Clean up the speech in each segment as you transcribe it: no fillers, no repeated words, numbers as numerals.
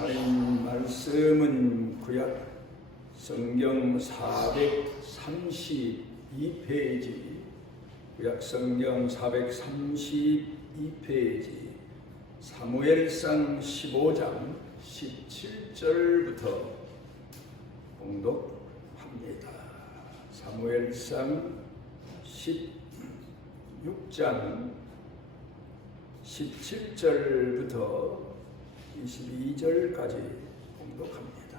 하나님 말씀은 구약 성경 432페이지, 구약 성경 432페이지, 사무엘상 15장 17절부터 봉독합니다. 사무엘상 16장 17절부터 22절까지 봉독합니다.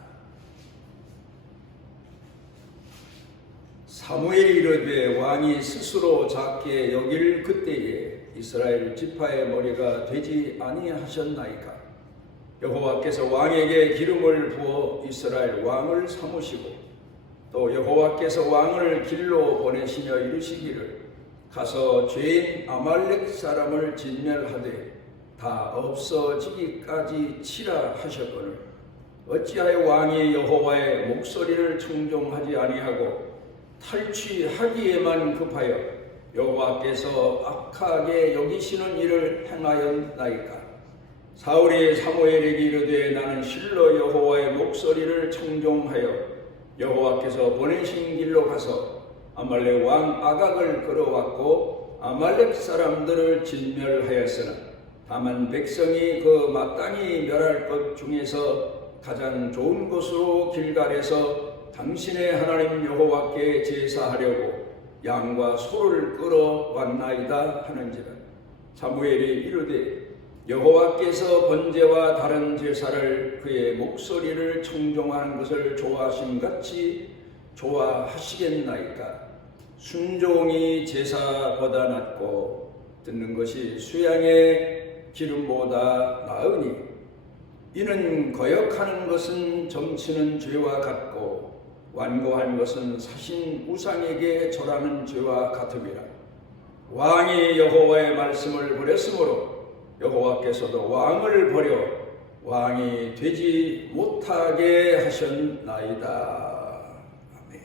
사무엘이 이르되 왕이 스스로 작게 여길 그때에 이스라엘 지파의 머리가 되지 아니하셨나이까. 여호와께서 왕에게 기름을 부어 이스라엘 왕을 삼으시고 또 여호와께서 왕을 길로 보내시며 이르시기를 가서 죄인 아말렉 사람을 진멸하되 다 없어지기까지 치라 하셨거늘 어찌하여 왕이 여호와의 목소리를 청종하지 아니하고 탈취하기에만 급하여 여호와께서 악하게 여기시는 일을 행하였나이까. 사울이 사무엘에게 이르되 나는 실로 여호와의 목소리를 청종하여 여호와께서 보내신 길로 가서 아말렉 왕 아각을 끌어왔고 아말렉 사람들을 진멸하였으나 다만 백성이 그 마땅히 멸할 것 중에서 가장 좋은 곳으로 길갈에서 당신의 하나님 여호와께 제사하려고 양과 소를 끌어왔나이다 하는지라. 사무엘이 이르되 여호와께서 번제와 다른 제사를 그의 목소리를 청종하는 것을 좋아하심같이 좋아하시겠나이까. 순종이 제사보다 낫고 듣는 것이 수양의 기름보다 나으니 이는 거역하는 것은 점치는 죄와 같고 완고한 것은 사신 우상에게 절하는 죄와 같음이라. 왕이 여호와의 말씀을 버렸으므로 여호와께서도 왕을 버려 왕이 되지 못하게 하셨나이다. 아멘.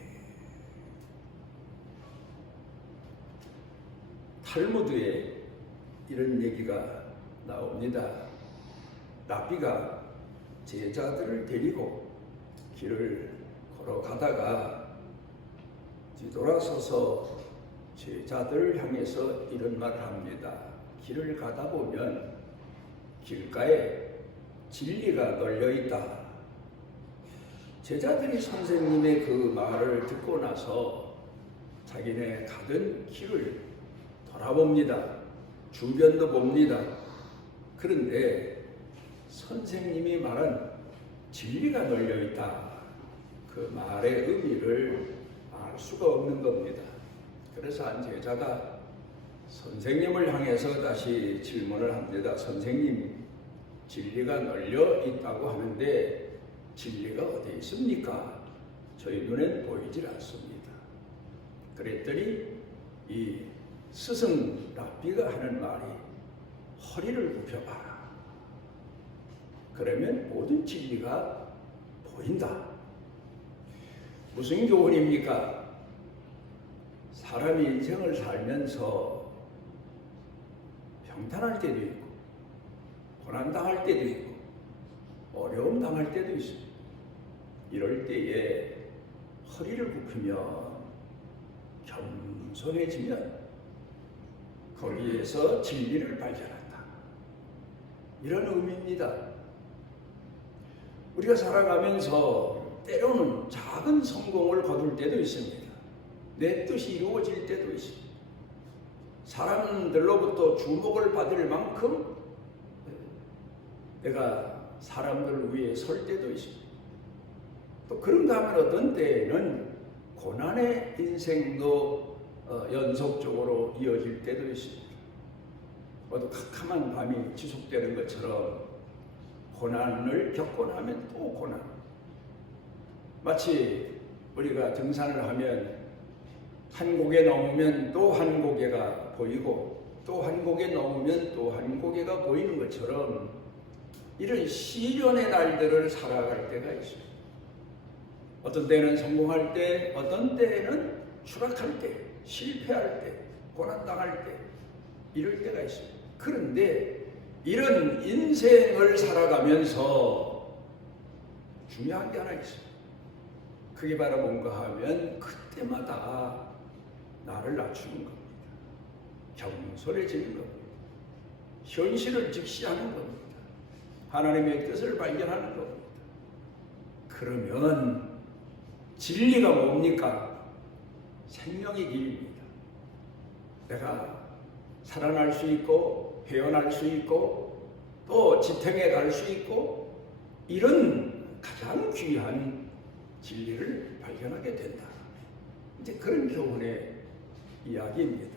탈무드에 이런 얘기가 나옵니다. 랍비가 제자들을 데리고 길을 걸어가다가 뒤돌아서서 제자들을 향해서 이런 말을 합니다. 길을 가다 보면 길가에 진리가 널려 있다. 제자들이 선생님의 그 말을 듣고 나서 자기네 가던 길을 돌아봅니다. 주변도 봅니다. 그런데 선생님이 말한 진리가 널려 있다. 그 말의 의미를 알 수가 없는 겁니다. 그래서 한 제자가 선생님을 향해서 다시 질문을 합니다. 선생님, 진리가 널려 있다고 하는데 진리가 어디 있습니까? 저희 눈엔 보이질 않습니다. 그랬더니 이 스승 랍비가 하는 말이 허리를 굽혀봐라. 그러면 모든 진리가 보인다. 무슨 교훈입니까? 사람이 인생을 살면서 평탄할 때도 있고 고난당할 때도 있고 어려움 당할 때도 있습니다. 이럴 때에 허리를 굽히며 겸손해지면 거기에서 진리를 발견한다. 이런 의미입니다. 우리가 살아가면서 때로는 작은 성공을 거둘 때도 있습니다. 내 뜻이 이루어질 때도 있습니다. 사람들로부터 주목을 받을 만큼 내가 사람들 위에 설 때도 있습니다. 또 그런가 하면 어떤 때에는 고난의 인생도 연속적으로 이어질 때도 있습니다. 모두 캄캄한 밤이 지속되는 것처럼 고난을 겪고 나면 또 고난. 마치 우리가 등산을 하면 한 고개 넘으면 또 한 고개가 보이고 또 한 고개 넘으면 또 한 고개가 보이는 것처럼 이런 시련의 날들을 살아갈 때가 있습니다. 어떤 때는 성공할 때, 어떤 때는 추락할 때, 실패할 때, 고난당할 때, 이럴 때가 있습니다. 그런데 이런 인생을 살아가면서 중요한 게 하나 있어요. 그게 바로 뭔가 하면 그때마다 나를 낮추는 겁니다. 겸손해지는 겁니다. 현실을 직시하는 겁니다. 하나님의 뜻을 발견하는 겁니다. 그러면 진리가 뭡니까? 생명의 길입니다. 내가 살아날 수 있고 회원할 수 있고 또 지탱해 갈 수 있고 이런 가장 귀한 진리를 발견하게 된다. 이제 그런 교훈의 이야기입니다.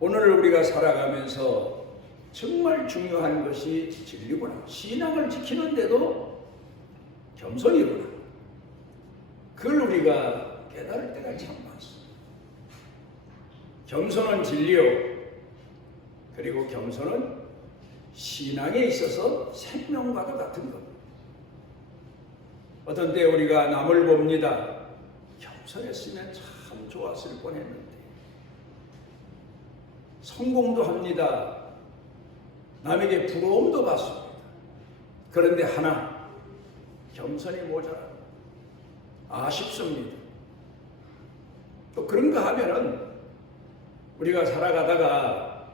오늘 우리가 살아가면서 정말 중요한 것이 진리구나. 신앙을 지키는데도 겸손이구나. 그걸 우리가 깨달을 때가 참 많습니다. 겸손은 진리요. 그리고 겸손은 신앙에 있어서 생명과도 같은 겁니다. 어떤 때 우리가 남을 봅니다. 겸손했으면 참 좋았을 뻔했는데. 성공도 합니다. 남에게 부러움도 받습니다. 그런데 하나, 겸손이 모자랍니다. 아쉽습니다. 또 그런가 하면은 우리가 살아가다가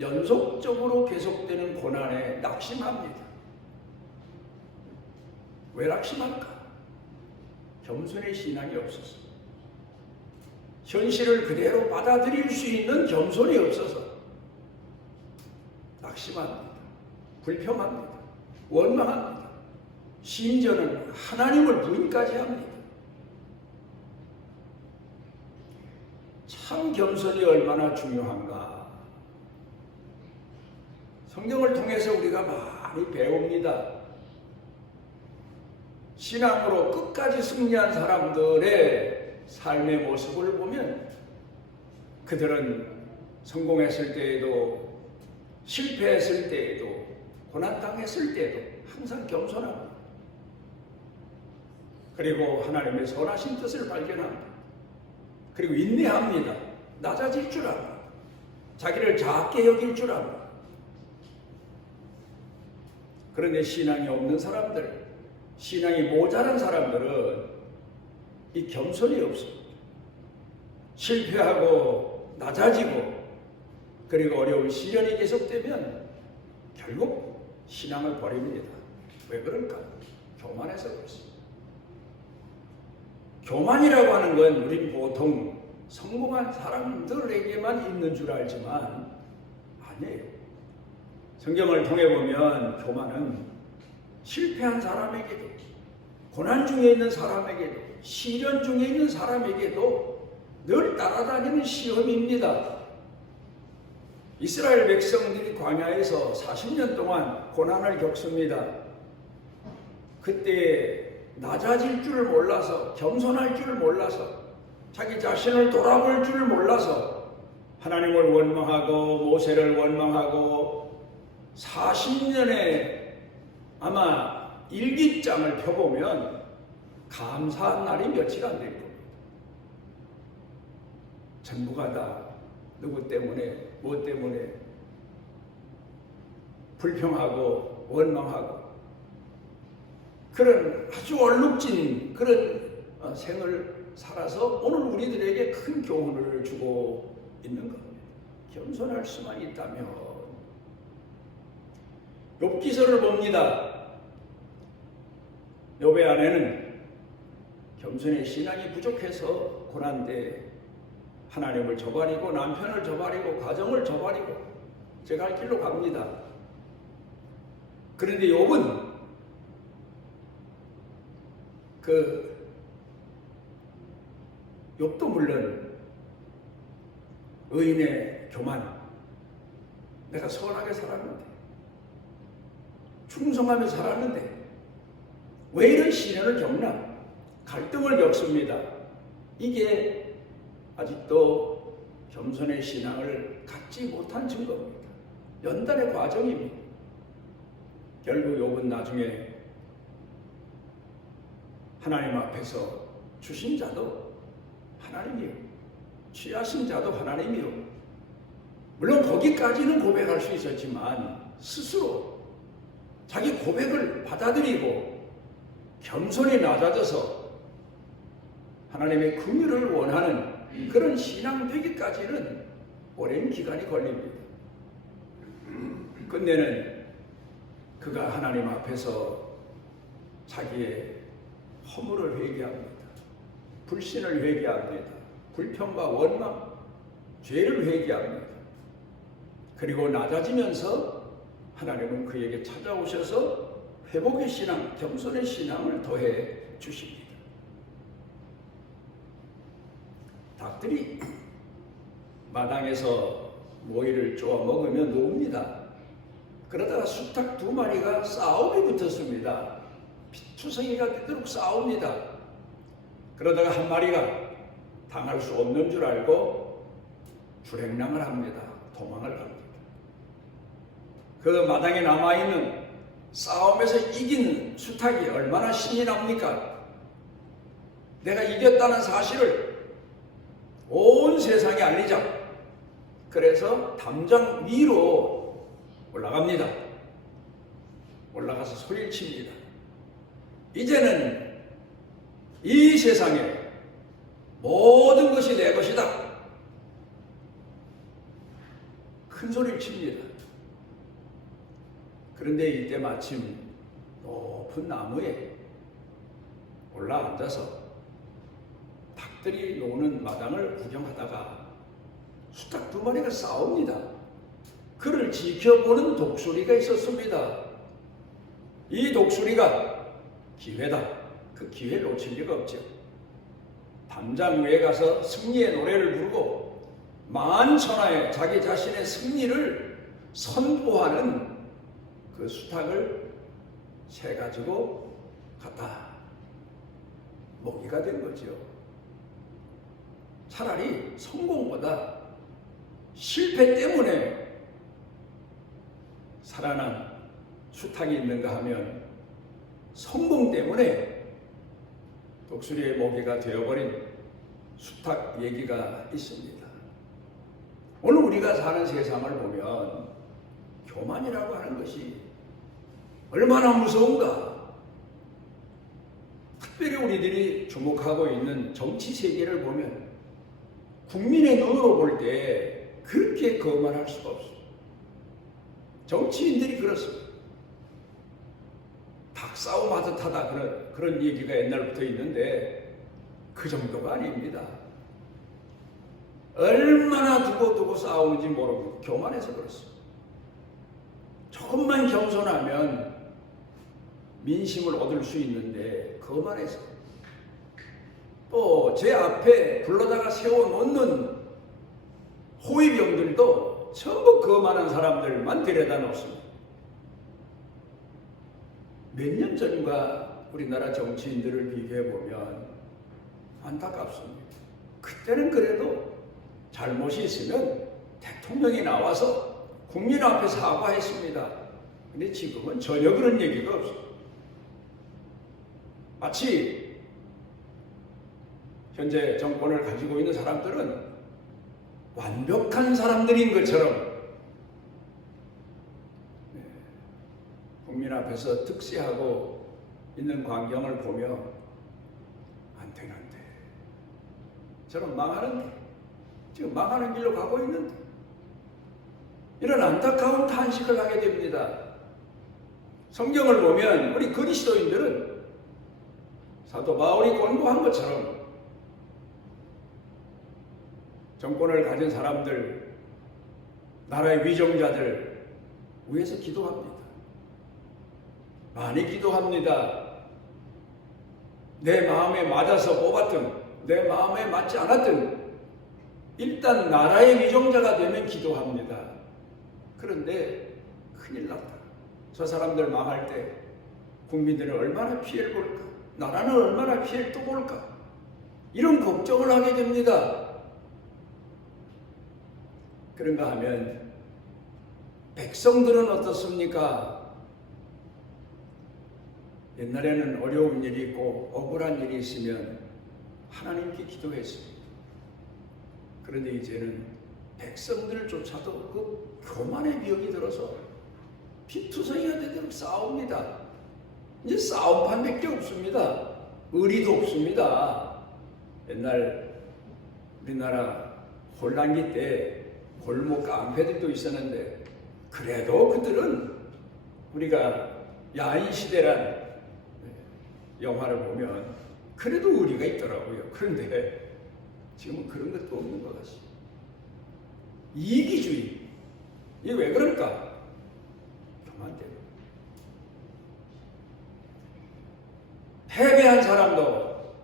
연속적으로 계속되는 고난에 낙심합니다. 왜 낙심할까? 겸손의 신앙이 없어서. 현실을 그대로 받아들일 수 있는 겸손이 없어서 낙심합니다. 불평합니다. 원망합니다. 심지어는 하나님을 부인까지 합니다. 참 겸손이 얼마나 중요한가. 성경을 통해서 우리가 많이 배웁니다. 신앙으로 끝까지 승리한 사람들의 삶의 모습을 보면 그들은 성공했을 때에도 실패했을 때에도 고난당했을 때에도 항상 겸손합니다. 그리고 하나님의 선하신 뜻을 발견합니다. 그리고 인내합니다. 낮아질 줄 압니다. 자기를 작게 여길 줄 압니다. 그런데 신앙이 없는 사람들, 신앙이 모자란 사람들은 이 겸손이 없습니다. 실패하고 낮아지고 그리고 어려운 시련이 계속되면 결국 신앙을 버립니다. 왜 그럴까? 교만해서 그렇습니다. 교만이라고 하는 건 우린 보통 성공한 사람들에게만 있는 줄 알지만 아니에요. 성경을 통해 보면 교만은 실패한 사람에게도 고난 중에 있는 사람에게도 시련 중에 있는 사람에게도 늘 따라다니는 시험입니다. 이스라엘 백성들이 광야에서 40년 동안 고난을 겪습니다. 그때 낮아질 줄을 몰라서 겸손할 줄을 몰라서 자기 자신을 돌아볼 줄을 몰라서 하나님을 원망하고 모세를 원망하고 40년의 아마 일기장을 펴보면 감사한 날이 며칠 안 될 겁니다. 전부가 다 누구 때문에 뭐 때문에 불평하고 원망하고 그런 아주 얼룩진 그런 생을 살아서 오늘 우리들에게 큰 교훈을 주고 있는 겁니다. 겸손할 수만 있다면 욥기서를 봅니다. 욥의 아내는 겸손의 신앙이 부족해서 고난때 하나님을 저버리고 남편을 저버리고 가정을 저버리고 제 갈 길로 갑니다. 그런데 욥은 욥도 물론 의인의 교만, 내가 선하게 살았는데 충성하며 살았는데 왜 이런 시련을 겪나? 갈등을 겪습니다. 이게 아직도 겸손의 신앙을 갖지 못한 증거입니다. 연단의 과정입니다. 결국 욥은 나중에 하나님 앞에서 주신 자도 하나님이요, 취하신 자도 하나님이요. 물론 거기까지는 고백할 수 있었지만 스스로 자기 고백을 받아들이고 겸손히 낮아져서 하나님의 긍휼을 원하는 그런 신앙 되기까지는 오랜 기간이 걸립니다. 끝내는 그가 하나님 앞에서 자기의 허물을 회개합니다. 불신을 회개합니다. 불평과 원망, 죄를 회개합니다. 그리고 낮아지면서 하나님은 그에게 찾아오셔서 회복의 신앙, 겸손의 신앙을 더해 주십니다. 닭들이 마당에서 모이를 쪼아 먹으며 놓습니다. 그러다가 수탉 2마리가 싸움이 붙었습니다. 피투성이가 되도록 싸웁니다. 그러다가 한 마리가 당할 수 없는 줄 알고 주행랑을 합니다. 도망을 갑니다. 그 마당에 남아있는 싸움에서 이긴 수탉이 얼마나 신이 납니까? 내가 이겼다는 사실을 온 세상에 알리자. 그래서 담장 위로 올라갑니다. 올라가서 소리를 칩니다. 이제는 이 세상에 모든 것이 내 것이다. 큰 소리를 칩니다. 그런데 이때 마침 높은 나무에 올라앉아서 닭들이 노는 마당을 구경하다가 수탉 2마리가 싸웁니다. 그를 지켜보는 독수리가 있었습니다. 이 독수리가 기회다. 그 기회를 놓칠 리가 없죠. 담장 위에 가서 승리의 노래를 부르고 만천하에 자기 자신의 승리를 선포하는 그 수탉을 세 가지고 갖다 먹이가 된 거죠. 차라리 성공보다 실패 때문에 살아난 수탉이 있는가 하면 성공 때문에 독수리의 먹이가 되어버린 수탉 얘기가 있습니다. 오늘 우리가 사는 세상을 보면 교만이라고 하는 것이 얼마나 무서운가. 특별히 우리들이 주목하고 있는 정치 세계를 보면 국민의 눈으로 볼 때 그렇게 거만할 수가 없어요. 정치인들이 그렇습니다. 닭싸움 하듯하다 그런 얘기가 옛날부터 있는데 그 정도가 아닙니다. 얼마나 두고 싸우는지 모르고 교만해서 그렇습니다. 조금만 겸손하면 민심을 얻을 수 있는데 거만해서 또 제 앞에 불러다가 세워놓는 호위병들도 전부 거만한 사람들만 데려다 놓습니다. 몇 년 전과 우리나라 정치인들을 비교해보면 안타깝습니다. 그때는 그래도 잘못이 있으면 대통령이 나와서 국민 앞에 사과했습니다. 근데 지금은 전혀 그런 얘기가 없어요. 마치 현재 정권을 가지고 있는 사람들은 완벽한 사람들인 것처럼 국민 앞에서 득세하고 있는 광경을 보며 안 되는데 저는 망하는데 지금 망하는 길로 가고 있는데 이런 안타까운 탄식을 하게 됩니다. 성경을 보면 우리 그리스도인들은 사도 바울이 권고한 것처럼 정권을 가진 사람들, 나라의 위정자들 위해서 기도합니다. 많이 기도합니다. 내 마음에 맞아서 뽑았든 내 마음에 맞지 않았든 일단 나라의 위정자가 되면 기도합니다. 그런데 큰일 났다. 저 사람들 망할 때 국민들은 얼마나 피해를 볼까? 나라는 얼마나 피해를 또 볼까? 이런 걱정을 하게 됩니다. 그런가 하면 백성들은 어떻습니까? 옛날에는 어려운 일이 있고 억울한 일이 있으면 하나님께 기도했습니다. 그런데 이제는 백성들조차도 그 교만의 병이 들어서 피투성이가 되도록 싸웁니다. 이제 싸움판밖에 없습니다. 의리도 없습니다. 옛날 우리나라 혼란기 때 골목 깡패들도 있었는데 그래도 그들은 우리가 야인시대란 영화를 보면 그래도 의리가 있더라고요. 그런데 지금은 그런 것도 없는 것 같습니다. 이기주의. 이게 왜 그럴까? 교만대로. 패배한 사람도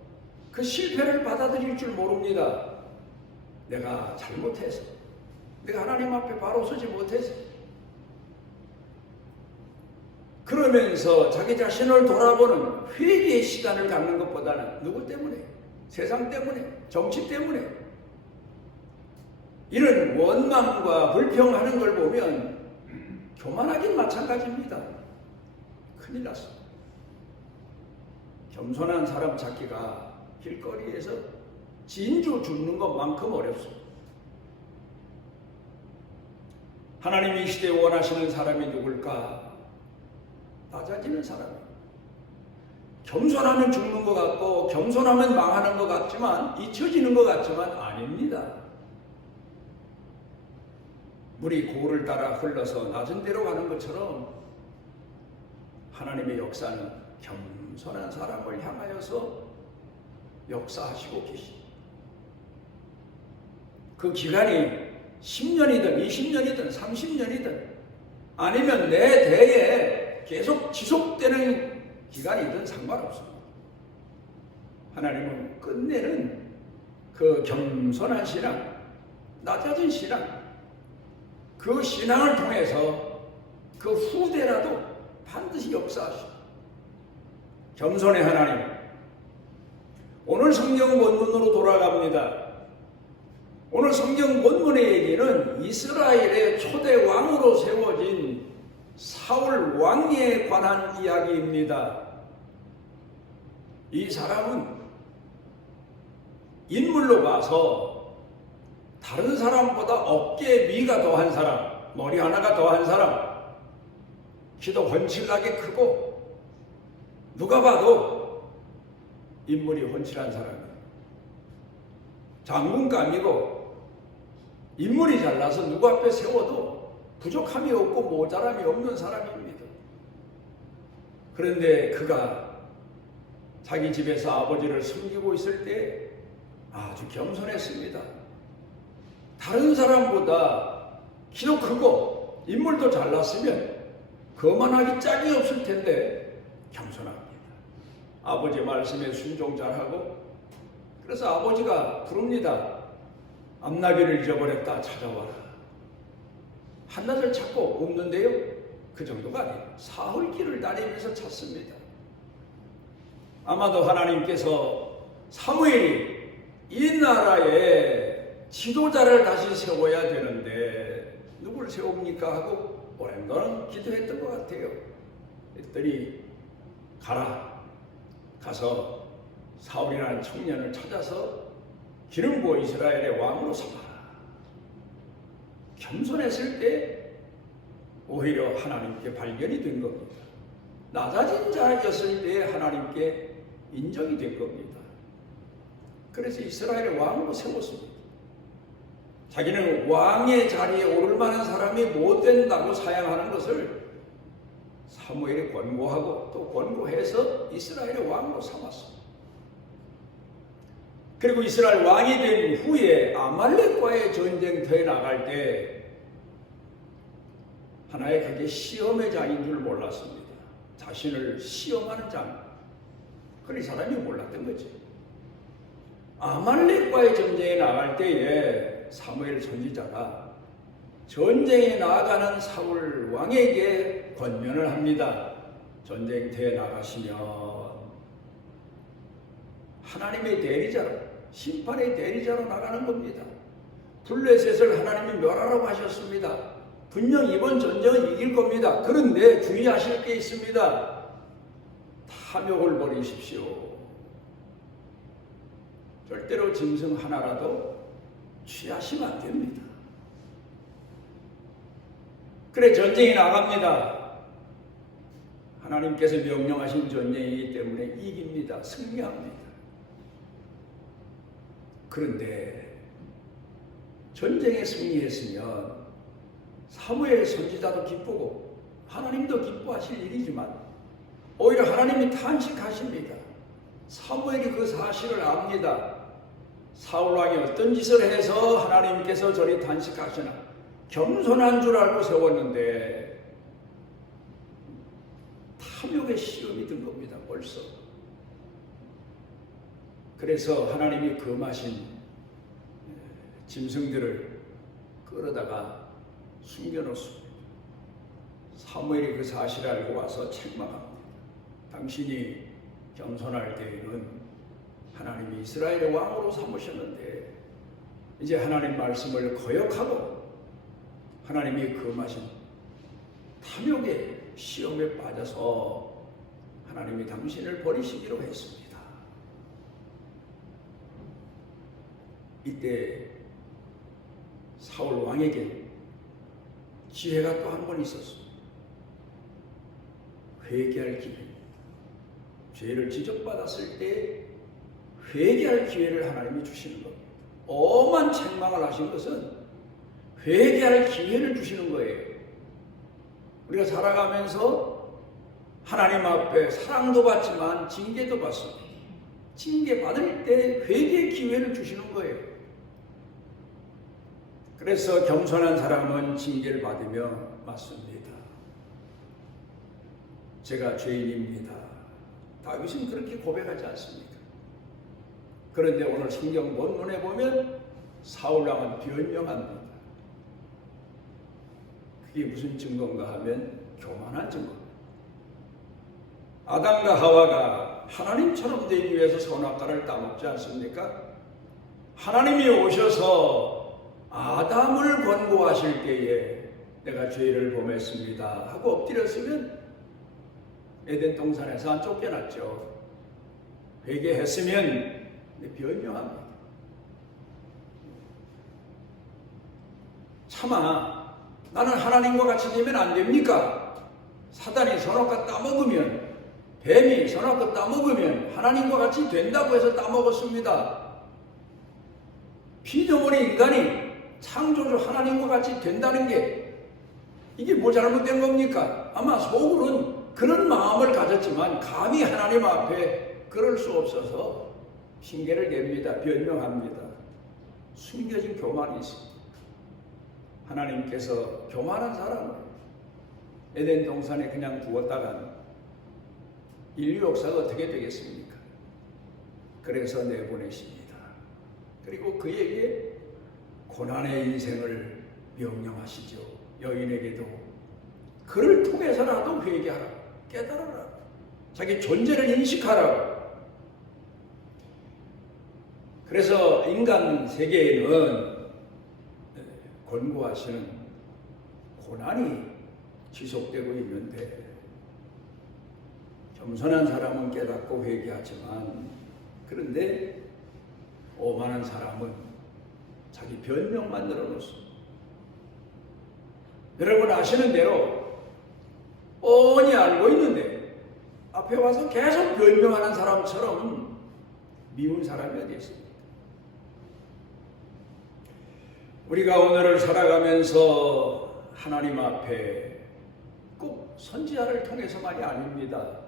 그 실패를 받아들일 줄 모릅니다. 내가 잘못해서, 내가 하나님 앞에 바로 서지 못해서. 그러면서 자기 자신을 돌아보는 회개의 시간을 갖는 것보다는 누구 때문에? 세상 때문에, 정치 때문에 이런 원망과 불평하는 걸 보면 교만하긴 마찬가지입니다. 큰일 났습니다. 겸손한 사람 찾기가 길거리에서 진주 줍는 것만큼 어렵습니다. 하나님이 이 시대에 원하시는 사람이 누굴까? 낮아지는 사람이에요. 겸손하면 죽는 것 같고 겸손하면 망하는 것 같지만 잊혀지는 것 같지만 아닙니다. 물이 고를 따라 흘러서 낮은 데로 가는 것처럼 하나님의 역사는 겸손한 사람을 향하여서 역사하시고 계십니다. 그 기간이 10년이든 20년이든 30년이든 아니면 내 대에 계속 지속되는 기간이든 상관없습니다. 하나님은 끝내는 그 겸손한 신앙, 낮아진 신앙, 그 신앙을 통해서 그 후대라도 반드시 역사하시고 겸손의 하나님. 오늘 성경 본문으로 돌아갑니다. 오늘 성경 본문의 얘기는 이스라엘의 초대 왕으로 세워진 사울 왕에 관한 이야기입니다. 이 사람은 인물로 봐서 다른 사람보다 어깨에 미가 더한 사람, 머리 하나가 더한 사람, 키도 훤칠하게 크고 누가 봐도 인물이 훤칠한 사람이에요. 장군감이고 인물이 잘나서 누구 앞에 세워도 부족함이 없고 모자람이 없는 사람입니다. 그런데 그가 자기 집에서 아버지를 섬기고 있을 때 아주 겸손했습니다. 다른 사람보다 키도 크고 인물도 잘났으면 거만하기 짝이 없을 텐데 겸손합니다. 아버지 말씀에 순종 잘하고 그래서 아버지가 부릅니다. 암나귀를 잃어버렸다 찾아와라. 한낮을 찾고 없는데요. 그 정도가 아니에요. 사흘길을 다니면서 찾습니다. 아마도 하나님께서 사무엘이 이 나라에 지도자를 다시 세워야 되는데 누굴 세웁니까 하고 오랜동안 기도했던 것 같아요. 그랬더니 가서 사울이라는 청년을 찾아서 기름 부어 이스라엘의 왕으로 삼아라. 겸손했을 때 오히려 하나님께 발견이 된 겁니다. 낮아진 자였을 때 하나님께 인정이 된 겁니다. 그래서 이스라엘의 왕으로 세웠습니다. 자기는 왕의 자리에 오를 만한 사람이 못 된다고 사양하는 것을 사무엘이 권고하고 또 권고해서 이스라엘의 왕으로 삼았습니다. 그리고 이스라엘 왕이 된 후에 아말렉과의 전쟁터에 나갈 때 하나의 그게 시험의 장인 줄 몰랐습니다. 자신을 시험하는 장. 그런 사람이 몰랐던 거지. 아말렉과의 전쟁에 나갈 때에 사무엘 선지자가 전쟁에 나가는 사울 왕에게 권면을 합니다. 전쟁터에 나가시면 하나님의 대리자로, 심판의 대리자로 나가는 겁니다. 블레셋을 하나님이 멸하라고 하셨습니다. 분명 이번 전쟁은 이길 겁니다. 그런데 주의하실 게 있습니다. 탐욕을 버리십시오. 절대로 짐승 하나라도 취하시면 안 됩니다. 그래 전쟁이 나갑니다. 하나님께서 명령하신 전쟁이기 때문에 이깁니다. 승리합니다. 그런데 전쟁에 승리했으면 사무엘 선지자도 기쁘고 하나님도 기뻐하실 일이지만 오히려 하나님이 탄식하십니다. 사무엘이 그 사실을 압니다. 사울왕이 어떤 짓을 해서 하나님께서 저리 탄식하시나, 겸손한 줄 알고 세웠는데 탐욕의 시험이 든 겁니다. 벌써. 그래서 하나님이 금하신 짐승들을 끌어다가 숨겨놓습니다. 사무엘이 그 사실을 알고 와서 책망합니다. 당신이 겸손할 때에는 하나님이 이스라엘의 왕으로 삼으셨는데 이제 하나님 말씀을 거역하고 하나님이 금하신 탐욕의 시험에 빠져서 하나님이 당신을 버리시기로 했습니다. 이때 사울 왕에게 기회가 또 한 번 있었습니다. 회개할 기회. 죄를 지적받았을 때 회개할 기회를 하나님이 주시는 겁니다. 엄한 책망을 하신 것은 회개할 기회를 주시는 거예요. 우리가 살아가면서 하나님 앞에 사랑도 받지만 징계도 받습니다. 징계 받을 때 회개의 기회를 주시는 거예요. 그래서 겸손한 사람은 징계를 받으며 맞습니다. 제가 죄인입니다. 다윗은 그렇게 고백하지 않습니까? 그런데 오늘 성경 본문에 보면 사울왕은 변명합니다. 그게 무슨 증거인가 하면 교만한 증거입니다. 아담과 하와가 하나님처럼 되기 위해서 선악과를 따먹지 않습니까? 하나님이 오셔서 아담을 권고하실 때에 내가 죄를 범했습니다 하고 엎드렸으면 에덴 동산에서 안 쫓겨났죠. 회개했으면 변명합니다. 차마 나는 하나님과 같이 되면 안 됩니까? 사단이 선악과 따먹으면, 뱀이 선악과 따먹으면 하나님과 같이 된다고 해서 따먹었습니다. 피조물의 인간이 창조주 하나님과 같이 된다는 게 이게 뭐 잘못된 겁니까? 아마 속으로는 그런 마음을 가졌지만 감히 하나님 앞에 그럴 수 없어서 핑계를 댑니다. 변명합니다. 숨겨진 교만이 있습니다. 하나님께서 교만한 사람을 에덴 동산에 그냥 두었다간 인류 역사가 어떻게 되겠습니까? 그래서 내보내십니다. 그리고 그에게 고난의 인생을 명령하시죠. 여인에게도 그를 통해서라도 회개하라, 깨달아라, 자기 존재를 인식하라. 그래서 인간 세계에는 권고하시는 고난이 지속되고 있는데 겸손한 사람은 깨닫고 회개하지만 그런데 오만한 사람은 자기 변명만 늘어놓습니다. 여러분 아시는 대로 뻔히 알고 있는데 앞에 와서 계속 변명하는 사람처럼 미운 사람이 어디 있습니까? 우리가 오늘을 살아가면서 하나님 앞에 꼭 선지자를 통해서만이 아닙니다.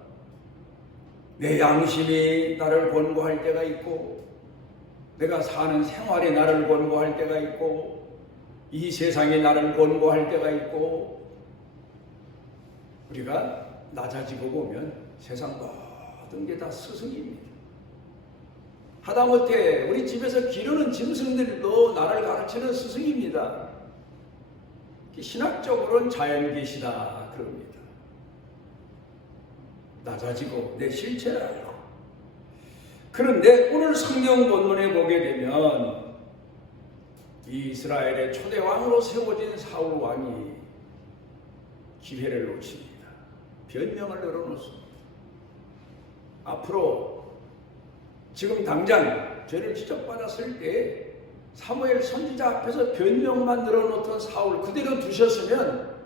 내 양심이 나를 권고할 때가 있고 내가 사는 생활이 나를 권고할 때가 있고 이 세상이 나를 권고할 때가 있고 우리가 낮아지고 보면 세상 모든 게 다 스승입니다. 하다못해 우리 집에서 기르는 짐승들도 나를 가르치는 스승입니다. 신학적으로는 자연계시다 그럽니다. 낮아지고 내 실체를 알고. 그런데 오늘 성경 본문에 보게 되면 이스라엘의 초대 왕으로 세워진 사울 왕이 기회를 놓칩니다. 변명을 늘어놓습니다. 앞으로 지금 당장 죄를 지적받았을 때 사무엘 선지자 앞에서 변명만 늘어놓던 사울 그대로 두셨으면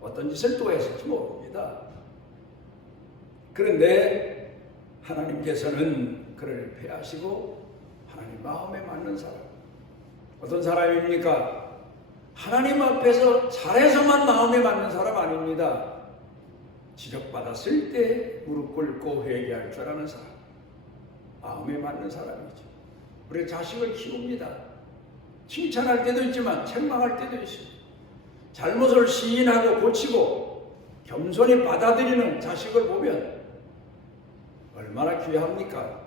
어떤 짓을 또 했을지 모릅니다. 그런데 하나님께서는 그를 패하시고 하나님 마음에 맞는 사람. 어떤 사람입니까? 하나님 앞에서 잘해서만 마음에 맞는 사람 아닙니다. 지적받았을 때 무릎 꿇고 회개할 줄 아는 사람. 마음에 맞는 사람이죠. 우리 자식을 키웁니다. 칭찬할 때도 있지만 책망할 때도 있습니다. 잘못을 시인하고 고치고 겸손히 받아들이는 자식을 보면 얼마나 귀합니까?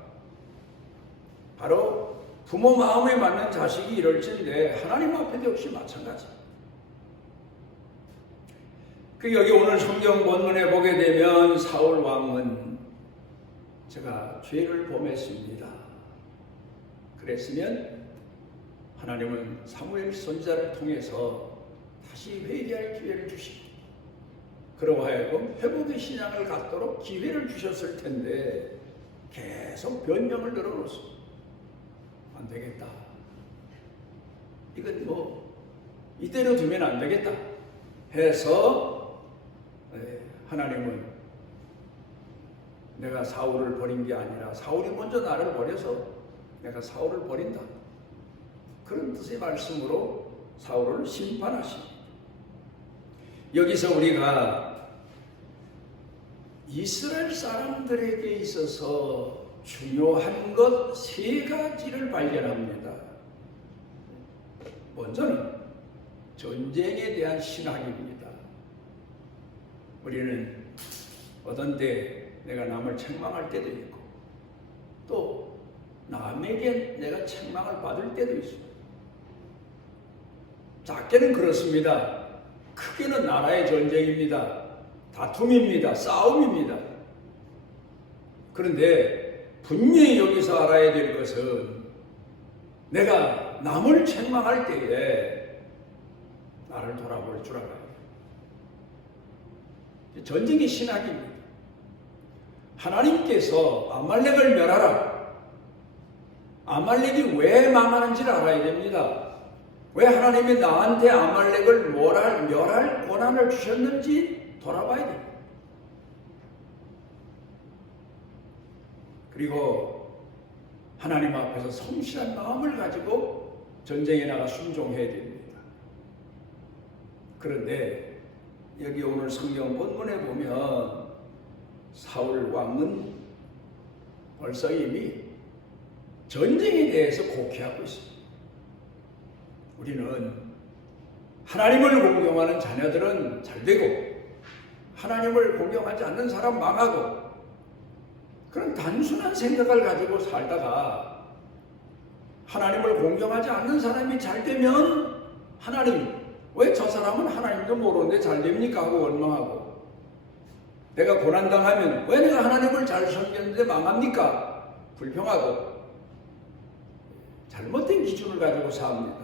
바로 부모 마음에 맞는 자식이 이럴진데 하나님 앞에도 역시 마찬가지. 여기 오늘 성경 본문에 보게 되면 사울 왕은 제가 죄를 범했습니다. 그랬으면 하나님은 사무엘 선지자를 통해서 다시 회개할 기회를 주시고 그러고 하여금 회복의 신앙을 갖도록 기회를 주셨을 텐데 계속 변명을 늘어놓습니다. 안 되겠다. 이건 이대로 두면 안 되겠다 해서 하나님은 내가 사울을 버린 게 아니라 사울이 먼저 나를 버려서 내가 사울을 버린다. 그런 뜻의 말씀으로 사울을 심판하십니다. 여기서 우리가 이스라엘 사람들에게 있어서 중요한 것 세 가지를 발견합니다. 먼저는 전쟁에 대한 신학입니다. 우리는 어떤 때 내가 남을 책망할 때도 있고 또 남에게 내가 책망을 받을 때도 있습니다. 작게는 그렇습니다. 크게는 나라의 전쟁입니다. 다툼입니다. 싸움입니다. 그런데 분명히 여기서 알아야 될 것은 내가 남을 책망할 때에 나를 돌아볼 줄 알아야 돼요. 전쟁의 신학입니다. 하나님께서 아말렉을 멸하라. 아말렉이 왜 망하는지를 알아야 됩니다. 왜 하나님이 나한테 아말렉을 멸할 권한을 주셨는지 돌아봐야 됩니다. 그리고 하나님 앞에서 성실한 마음을 가지고 전쟁에 나가 순종해야 됩니다. 그런데 여기 오늘 성경 본문에 보면 사울 왕은 벌써 이미 전쟁에 대해서 곡해하고 있습니다. 우리는 하나님을 공경하는 자녀들은 잘되고 하나님을 공경하지 않는 사람 망하고 그런 단순한 생각을 가지고 살다가 하나님을 공경하지 않는 사람이 잘되면 하나님, 왜 저 사람은 하나님도 모르는데 잘됩니까? 하고 원망하고 내가 고난당하면 왜 내가 하나님을 잘 섬겼는데 망합니까? 불평하고 잘못된 기준을 가지고 삽니다.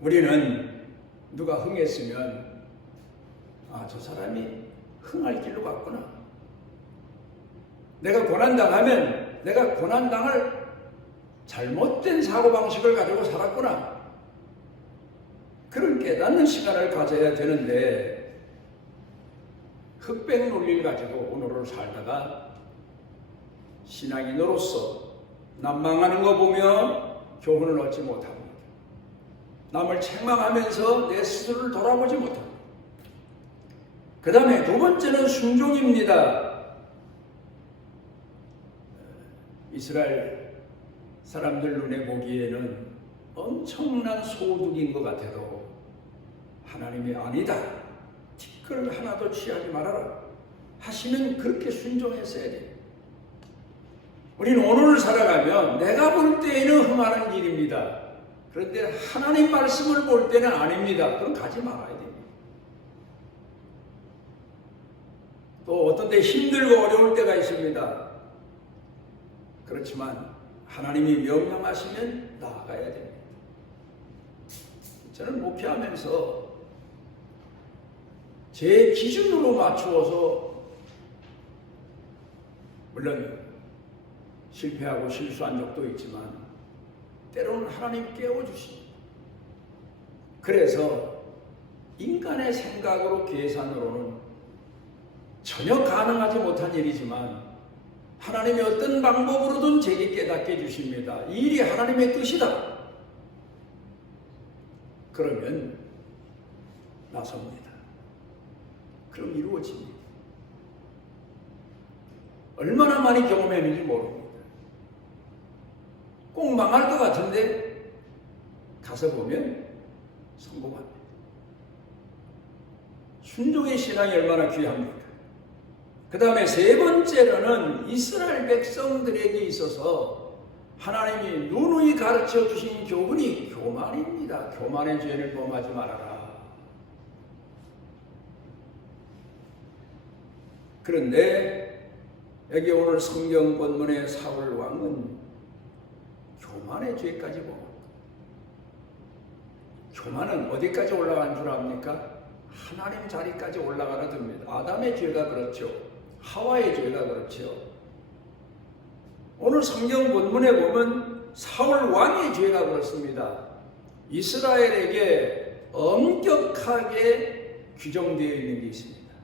우리는 누가 흥했으면 저 사람이 흥할 길로 갔구나. 내가 고난당하면 내가 고난당할 잘못된 사고방식을 가지고 살았구나. 그런 깨닫는 시간을 가져야 되는데 흑백 논리를 가지고 오늘을 살다가 신앙인으로서 남 망하는 거 보며 교훈을 얻지 못합니다. 남을 책망하면서 내 스스로를 돌아보지 못합니다. 그 다음에 두 번째는 순종입니다. 이스라엘 사람들 눈에 보기에는 엄청난 소득인 것 같아도 하나님이 아니다. 티끌 하나도 취하지 말아라 하시면 그렇게 순종했어야 돼요. 우리는 오늘을 살아가면 내가 볼 때에는 흥하는 길입니다. 그런데 하나님 말씀을 볼 때는 아닙니다. 그럼 가지 말아야 됩니다. 또 어떤 때 힘들고 어려울 때가 있습니다. 그렇지만 하나님이 명령하시면 나아가야 됩니다. 저는 목회하면서 제 기준으로 맞추어서 물론 실패하고 실수한 적도 있지만 때로는 하나님 깨워주십니다. 그래서 인간의 생각으로 계산으로는 전혀 가능하지 못한 일이지만 하나님이 어떤 방법으로든 제게 깨닫게 해주십니다. 이 일이 하나님의 뜻이다. 그러면 나섭니다. 그럼 이루어집니다. 얼마나 많이 경험했는지 모릅니다. 꼭 망할 것 같은데 가서 보면 성공합니다. 순종의 신앙이 얼마나 귀합니까? 그 다음에 세 번째로는 이스라엘 백성들에게 있어서 하나님이 누누이 가르쳐 주신 교훈이 교만입니다. 교만의 죄를 범하지 말아라. 그런데 여기 오늘 성경 본문의 사울 왕은 교만의 죄까지 범합니다. 교만은 어디까지 올라간 줄 압니까? 하나님 자리까지 올라가라 듭니다. 아담의 죄가 그렇죠. 하와의 죄가 그렇죠. 오늘 성경 본문에 보면 사울 왕의 죄가 그렇습니다. 이스라엘에게 엄격하게 규정되어 있는 게 있습니다.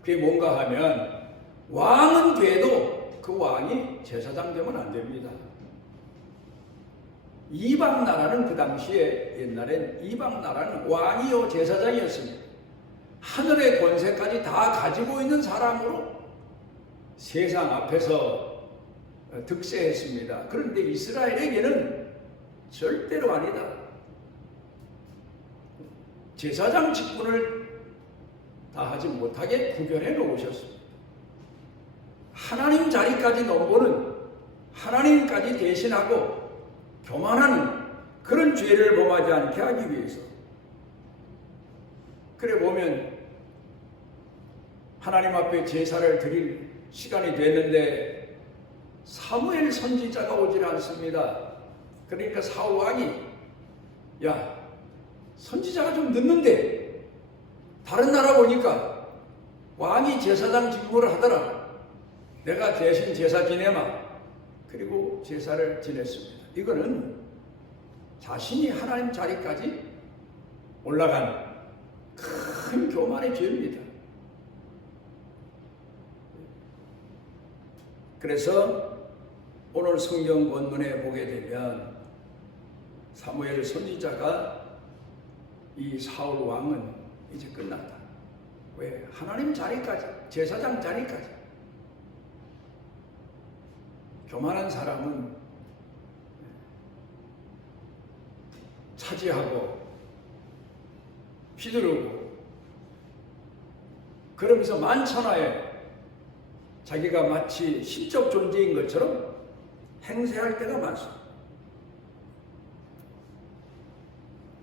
그게 뭔가 하면 왕은 돼도 그 왕이 제사장 되면 안 됩니다. 이방 나라는 그 당시에 옛날엔 이방 나라는 왕이요 제사장이었습니다. 하늘의 권세까지 다 가지고 있는 사람으로 세상 앞에서 득세했습니다. 그런데 이스라엘에게는 절대로 아니다. 제사장 직분을 다 하지 못하게 구별해 놓으셨습니다. 하나님 자리까지 넘보는 하나님까지 대신하고 교만하는 그런 죄를 범하지 않게 하기 위해서. 그래 보면 하나님 앞에 제사를 드릴 시간이 됐는데 사무엘 선지자가 오질 않습니다. 그러니까 사울 왕이 야 선지자가 좀 늦는데 다른 나라 보니까 왕이 제사장 직무를 하더라. 내가 대신 제사 지내마. 그리고 제사를 지냈습니다. 이거는 자신이 하나님 자리까지 올라간 큰 교만의 죄입니다. 그래서 오늘 성경 본문에 보게 되면 사무엘 선지자가 이 사울 왕은 이제 끝났다. 왜? 하나님 자리까지, 제사장 자리까지. 교만한 사람은 차지하고 휘두르고 그러면서 만천하에 자기가 마치 신적 존재인 것처럼 행세할 때가 많습니다.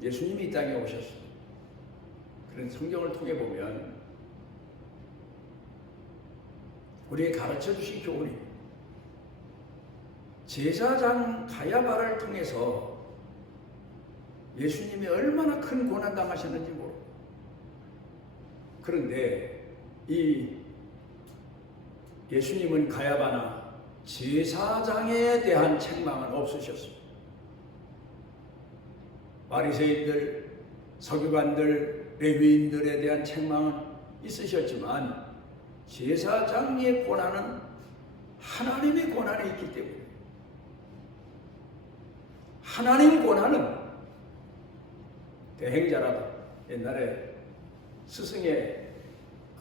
예수님이 이 땅에 오셨습니다. 그런 성경을 통해 보면 우리에게 가르쳐 주신 교훈입니다. 제사장 가야바를 통해서 예수님이 얼마나 큰 고난 당하셨는지 모르고 그런데 이 예수님은 가야바나 제사장에 대한 책망은 없으셨습니다. 바리새인들, 서기관들, 레위인들에 대한 책망은 있으셨지만 제사장의 고난은 하나님의 고난이 있기 때문에 하나님 고난은 대행자라도 옛날에 스승의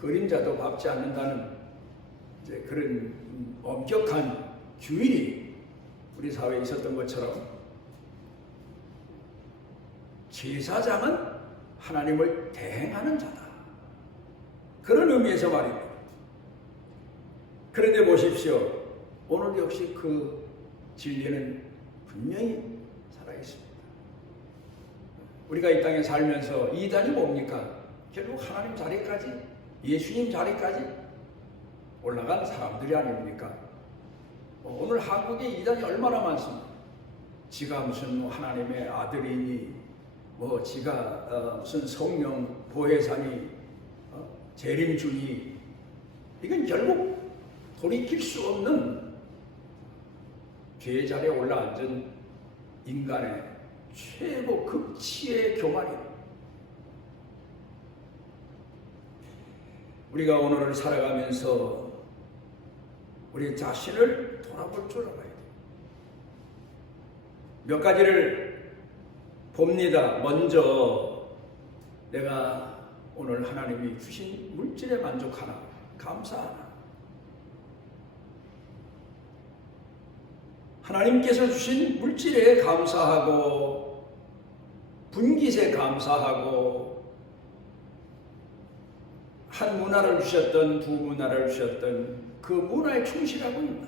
그림자도 밟지 않는다는 이제 그런 엄격한 규율이 우리 사회에 있었던 것처럼 제사장은 하나님을 대행하는 자다. 그런 의미에서 말입니다. 그런데 보십시오. 오늘 역시 그 진리는 분명히 살아있습니다. 우리가 이 땅에 살면서 이단이 뭡니까? 결국 하나님 자리까지, 예수님 자리까지 올라간 사람들이 아닙니까? 오늘 한국에 이단이 얼마나 많습니다. 지가 무슨 하나님의 아들이니, 지가 무슨 성령 보혜사니, 재림주니, 이건 결국 돌이킬 수 없는 죄의 자리에 올라앉은 인간의 최고 극치의 교만입니다. 우리가 오늘을 살아가면서 우리 자신을 돌아볼 줄 알아야 돼요. 몇 가지를 봅니다. 먼저 내가 오늘 하나님이 주신 물질에 만족하나, 감사하나. 하나님께서 주신 물질에 감사하고 분깃에 감사하고 한 문화를 주셨던 두 문화를 주셨던 그 문화에 충실하고 있나?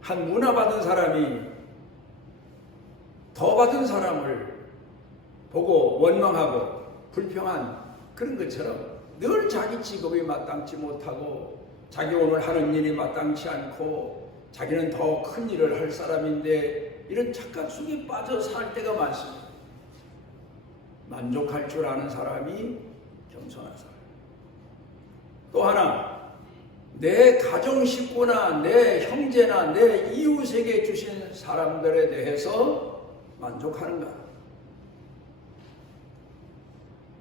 한 문화 받은 사람이 더 받은 사람을 보고 원망하고 불평한 그런 것처럼 늘 자기 직업이 마땅치 못하고 자기 오늘 하는 일이 마땅치 않고 자기는 더 큰 일을 할 사람인데 이런 착각 속에 빠져 살 때가 많습니다. 만족할 줄 아는 사람이 겸손한 사람. 또 하나, 내 가정 식구나 내 형제나 내 이웃에게 주신 사람들에 대해서 만족하는가?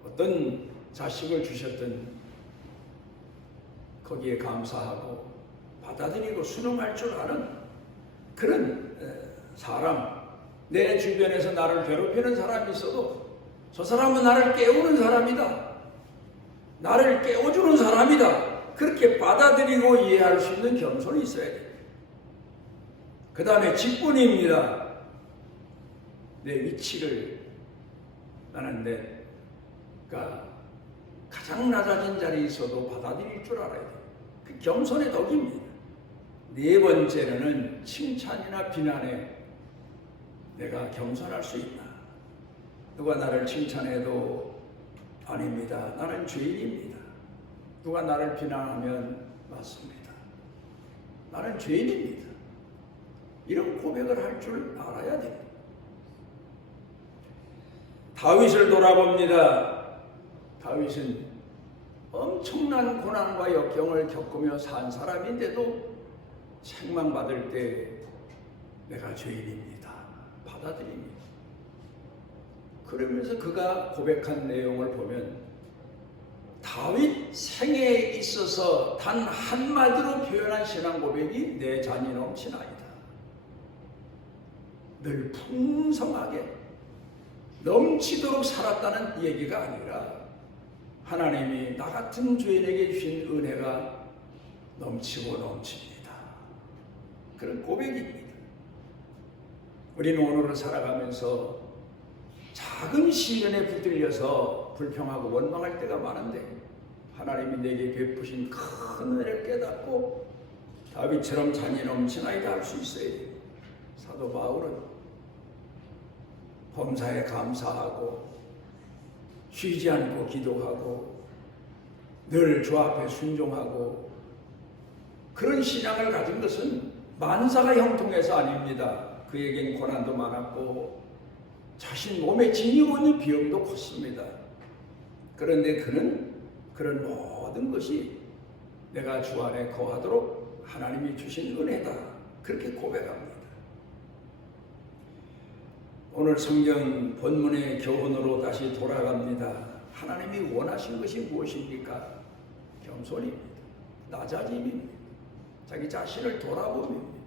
어떤 자식을 주셨든 거기에 감사하고 받아들이고 순응할 줄 아는 그런 사람, 내 주변에서 나를 괴롭히는 사람이 있어도 저 사람은 나를 깨우는 사람이다, 나를 깨워주는 사람이다, 그렇게 받아들이고 이해할 수 있는 겸손이 있어야 돼요. 그 다음에 직분입니다. 내 위치를 나는 내가 가장 낮아진 자리에 있어도 받아들일 줄 알아야 돼요. 그 겸손의 덕입니다. 네 번째는 칭찬이나 비난에 내가 겸손할 수 있나? 누가 나를 칭찬해도 아닙니다, 나는 죄인입니다. 누가 나를 비난하면 맞습니다, 나는 죄인입니다. 이런 고백을 할 줄 알아야 됩니다. 다윗을 돌아봅니다. 다윗은 엄청난 고난과 역경을 겪으며 산 사람인데도 책망받을 때 내가 죄인입니다, 받아들입니다. 그러면서 그가 고백한 내용을 보면 다윗 생애에 있어서 단 한마디로 표현한 신앙 고백이 내 잔이 넘치나이다. 늘 풍성하게 넘치도록 살았다는 얘기가 아니라 하나님이 나 같은 죄인에게 주신 은혜가 넘치고 넘칩니다. 그런 고백입니다. 우리는 오늘을 살아가면서 작은 시련에 붙들려서 불평하고 원망할 때가 많은데 하나님이 내게 베푸신 큰 은혜를 깨닫고 다윗처럼 잔이 넘치나이다 할 수 있어야 돼요. 사도 바울은 범사에 감사하고 쉬지 않고 기도하고 늘 주 앞에 순종하고 그런 신앙을 가진 것은 만사가 형통해서 아닙니다. 그에겐 고난도 많았고 자신 몸에 지니고 있는 비용도 컸습니다. 그런데 그는 그런 모든 것이 내가 주 안에 거하도록 하나님이 주신 은혜다, 그렇게 고백합니다. 오늘 성경 본문의 교훈으로 다시 돌아갑니다. 하나님이 원하신 것이 무엇입니까? 겸손입니다. 낮아짐입니다. 자기 자신을 돌아봄입니다.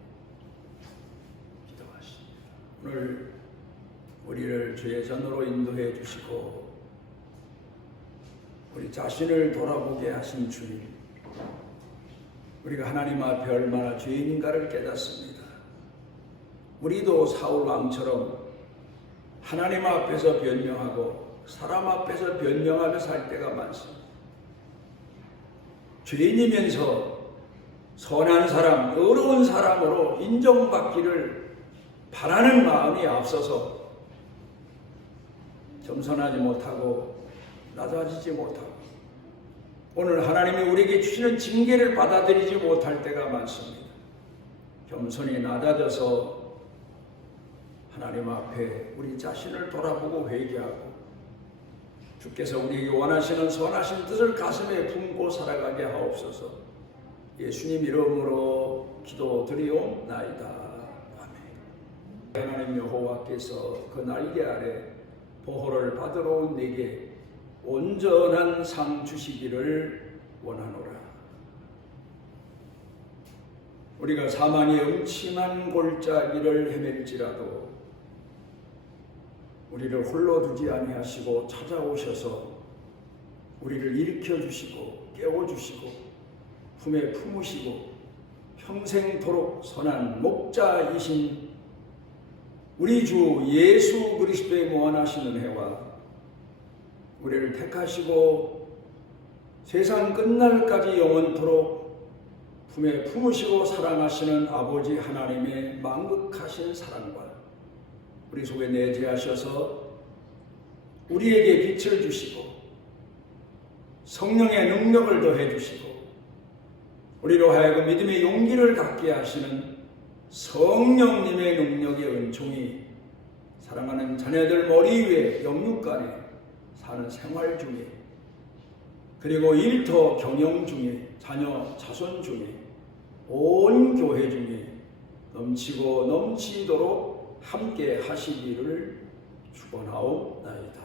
기도하십니다. 오늘 우리를 주의 전으로 인도해 주시고 우리 자신을 돌아보게 하신 주님, 우리가 하나님 앞에 얼마나 죄인인가를 깨닫습니다. 우리도 사울 왕처럼 하나님 앞에서 변명하고 사람 앞에서 변명하며 살 때가 많습니다. 죄인이면서 선한 사람, 의로운 사람으로 인정받기를 바라는 마음이 앞서서 겸손하지 못하고 낮아지지 못하고 오늘 하나님이 우리에게 주시는 징계를 받아들이지 못할 때가 많습니다. 겸손히 낮아져서 하나님 앞에 우리 자신을 돌아보고 회개하고 주께서 우리에게 원하시는 선하신 뜻을 가슴에 품고 살아가게 하옵소서. 예수님 이름으로 기도드리옵나이다. 아멘. 하나님 여호와께서 그 날개 아래 보호를 받으러 온 내게 온전한 상 주시기를 원하노라. 우리가 사망의 음침한 골짜기를 헤맬지라도 우리를 홀로 두지 아니하시고 찾아오셔서 우리를 일으켜 주시고 깨워 주시고 품에 품으시고 평생토록 선한 목자이신 우리 주 예수 그리스도의 무한하신 은혜와 우리를 택하시고 세상 끝날까지 영원토록 품에 품으시고 사랑하시는 아버지 하나님의 만극하신 사랑과 우리 속에 내재하셔서 우리에게 빛을 주시고 성령의 능력을 더해 주시고 우리로 하여금 믿음의 용기를 갖게 하시는 성령님의 능력의 은총이 사랑하는 자녀들 머리 위에 영육간에 사는 생활 중에 그리고 일터 경영 중에 자녀 자손 중에 온 교회 중에 넘치고 넘치도록 함께 하시기를 축원하옵나이다.